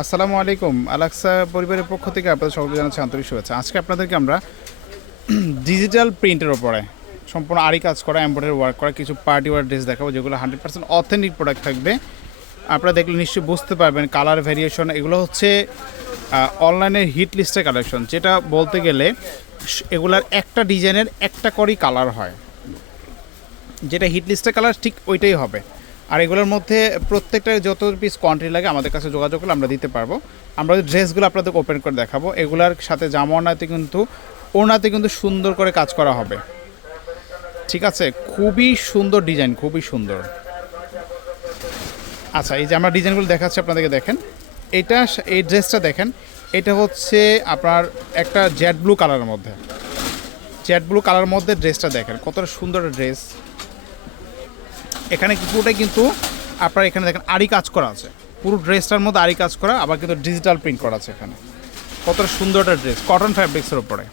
আসসালামু আলাইকুম। আলাক্সা পরিবারের পক্ষ থেকে আপনাদের সকলকে জানাচ্ছি আন্তরিক শুভেচ্ছা। আজকে আপনাদেরকে আমরা ডিজিটাল প্রিন্টের ওপরে সম্পূর্ণ আরি কাজ করা এমব্রয়ডারি ওয়ার্ক করা, কিছু পার্টি ওয়ার ড্রেস দেখাবো, যেগুলো হান্ড্রেড পার্সেন্ট অথেন্টিক প্রোডাক্ট থাকবে। আপনারা দেখলে নিশ্চয়ই বুঝতে পারবেন কালার ভ্যারিয়েশন এগুলো হচ্ছে অনলাইনের হিট লিস্টের কালেকশন যেটা বলতে গেলে এগুলার একটা ডিজাইনের একটা করেই কালার হয়। যেটা হিট লিস্টের কালার ঠিক ওইটাই হবে। আর এগুলোর মধ্যে প্রত্যেকটা যত পিস কোয়ান্টিটি লাগে আমাদের কাছে যোগাযোগ করলে আমরা দিতে পারব। আমরা ড্রেসগুলো আপনাদের ওপেন করে দেখাবো। এগুলার সাথে জামা ওনাতে কিন্তু ওনাতে কিন্তু সুন্দর করে কাজ করা হবে। ঠিক আছে? খুবই সুন্দর ডিজাইন খুবই সুন্দর। আচ্ছা এই যে আমরা ডিজাইনগুলো দেখাচ্ছি আপনাদেরকে দেখেন। এটা এই ড্রেসটা দেখেন। এটা হচ্ছে আপনার একটা জেড ব্লু কালারের মধ্যে। জেড ব্লু কালার মধ্যে ড্রেসটা দেখেন। কতটা সুন্দর ড্রেস এখানে পুরোটাই কিন্তু আপনার এখানে দেখেন আরি কাজ করা আছে। পুরো ড্রেসটার মধ্যে আরি কাজ করা, আবার কিন্তু ডিজিটাল প্রিন্ট করা আছে এখানে। কতটা সুন্দর একটা ড্রেস কটন ফ্যাব্রিক্সের উপরে।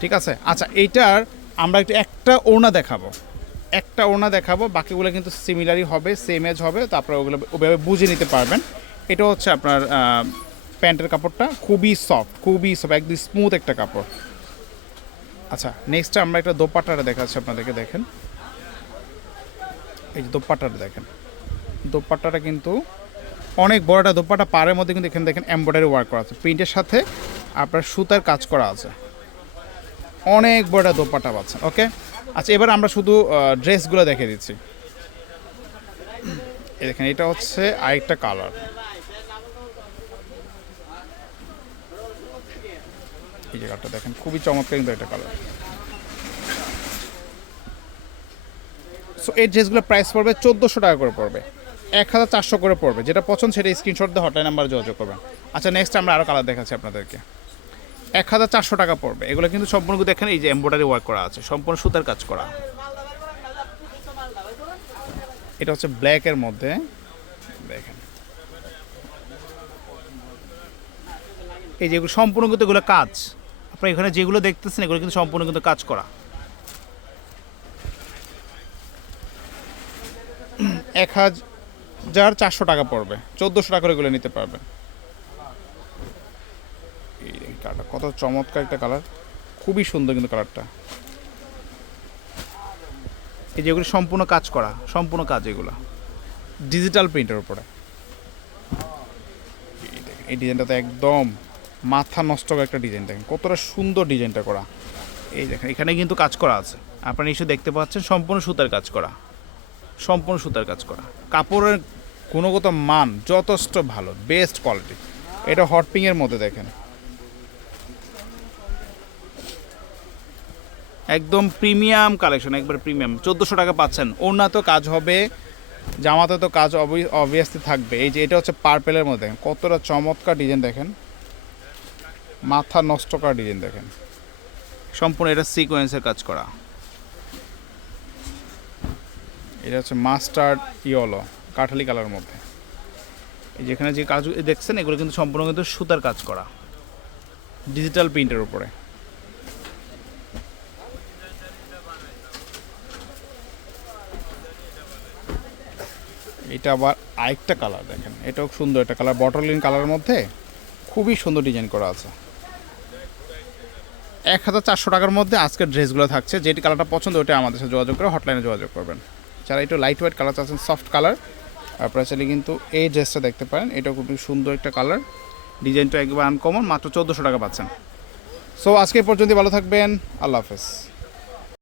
ঠিক আছে? আচ্ছা এইটার আমরা একটু একটা ওড়না দেখাবো। একটা ওড়না দেখাবো, বাকিগুলো কিন্তু সিমিলারই হবে সেম এজ হবে, তো আপনারা ওগুলো ওভাবে বুঝে নিতে পারবেন। এটা হচ্ছে আপনার প্যান্টের কাপড়টা, খুবই সফট খুবই সফট একদম স্মুথ একটা কাপড়। আচ্ছা নেক্সট আমরা একটা দোপাট্টাটা দেখাচ্ছি আপনাদেরকে, দেখেন। এই যে দোপাট্টাটা দেখেন। দোপাট্টাটা কিন্তু অনেক বড় একটা দোপাট্টা, পাড়ের মধ্যে কিন্তু এখানে দেখেন এমব্রয়ডারি ওয়ার্ক করা আছে। প্রিন্টের সাথে আপনার সুতার কাজ করা আছে। অনেক বড় একটা দোপাট্টা পাচ্ছেন, ওকে? আচ্ছা এবার আমরা শুধু ড্রেসগুলো দেখে দিচ্ছি। দেখেন, এটা হচ্ছে আরেকটা কালার এই জায়গাটা দেখেন, খুবই চমৎকার কিন্তু একটা কালার সো এই ড্রেসগুলো প্রাইস পড়বে চোদ্দোশো টাকা করে পড়বে। এক হাজার চারশো করে পড়বে। যেটা পছন্দ সেটা স্ক্রিনশট দিয়ে হটলাইন নাম্বার যোগাযোগ করবেন। আচ্ছা নেক্সট আমরা আরও কালার দেখাচ্ছি আপনাদেরকে। এক হাজার চারশো টাকা পড়বে। এগুলো কিন্তু সম্পূর্ণ দেখেন এই যে এমব্রয়ডারি ওয়ার্ক করা আছে। সম্পূর্ণ সুতার কাজ করা। এটা হচ্ছে ব্ল্যাকের মধ্যে। দেখেন। এই যেগুলো সম্পূর্ণ কিন্তু এগুলো কাজ। আপনার এখানে যেগুলো দেখতেছেন, এগুলো কিন্তু সম্পূর্ণ কিন্তু কাজ করা। এক হাজার চারশো টাকা পড়বে। চোদ্দোশো টাকা করে নিতে পারবেন। এই কালারটা, কত চমৎকার একটা কালার। খুবই সুন্দর কিন্তু কালারটা। এই যেগুলো সম্পূর্ণ কাজ করা, সম্পূর্ণ কাজ এগুলো। ডিজিটাল প্রিন্টের উপরে। এই ডিজাইনটা তো একদম মাথা নষ্ট করা একটা ডিজাইন দেখেন, কতটা সুন্দর ডিজাইনটা করা। এই দেখেন, এখানে কিন্তু কাজ করা আছে। আপনারা নিশ্চয়ই দেখতে পাচ্ছেন, সম্পূর্ণ সুতার কাজ করা। সম্পূর্ণ সুতার কাজ করা। কাপড়ের গুণগত মান যথেষ্ট ভালো বেস্ট কোয়ালিটি এটা হট পিংয়ের মধ্যে দেখেন। একদম প্রিমিয়াম কালেকশন একবার প্রিমিয়াম চোদ্দোশো টাকা পাচ্ছেন। ওড়না তো কাজ হবে, জামাতে তো কাজ অবভিয়াসলি থাকবে। এই যে এটা হচ্ছে পার্পেলের মধ্যে দেখেন। কতটা চমৎকার ডিজাইন দেখেন। মাথা নষ্ট করা ডিজাইন দেখেন। সম্পূর্ণ এটা সিকোয়েন্সের কাজ করা। এটা হচ্ছে মাস্টার্ড ইয়েলো, কাঠালি কালার মধ্যে। এই যেখানে যে কাজ দেখছেন, এগুলো কিন্তু সম্পূর্ণ কিন্তু সুতার কাজ করা। ডিজিটাল প্রিন্টের উপরে। এটা আবার আরেকটা কালার দেখেন। এটাও সুন্দর একটা কালার। বটলিন কালারের মধ্যে খুবই সুন্দর ডিজাইন করা আছে। এক হাজার চারশো টাকার মধ্যে আজকের ড্রেসগুলো থাকছে। যেটি কালারটা পছন্দ ওটা আমাদের সাথে যোগাযোগ করে হটলাইনে যোগাযোগ করবেন। যারা একটু লাইট ওয়েট কালার চাচ্ছেন সফট কালার আপনারা চাইলে কিন্তু এই ড্রেসটা দেখতে পারেন। এটা খুবই সুন্দর একটা কালার ডিজাইনটা একবার আনকমন মাত্র চোদ্দোশো টাকা পাচ্ছেন। সো আজকে পর্যন্ত ভালো থাকবেন। আল্লাহ হাফেজ।